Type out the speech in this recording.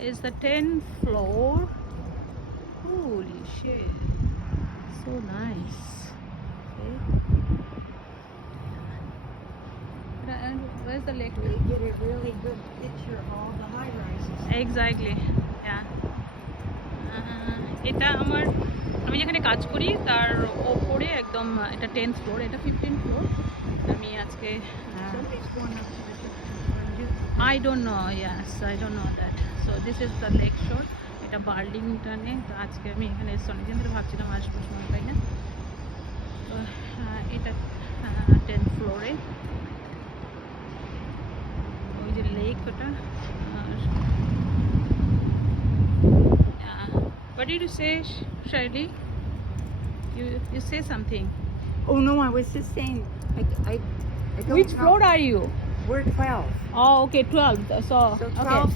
is the 10th floor. Holy shit. So nice. Okay. And where's the lake? You get a really good picture of all the high rises. Exactly. Yeah. এটা আমি যেখানে কাজ করি তার ওপরে একদম এটা 10th ফ্লোর, এটা 15th ফ্লোর। আমি আজকে Somebody's going up to the I don't know, yes, I don't know that. So this is the lake shore. এটা বার্লিংটনে। তো আজকে আমি এখানে এসে অনেকদিন ধরে ভাবছিলাম আসবো, সময় পাই না। তো এটা 10th ফ্লোরে, ওই যে লেক ওটা। What did you say, Shirley? You say something. Oh no, I was just saying. I don't Which know. floor are you? We're 12. Oh, okay, 12. So So okay. 12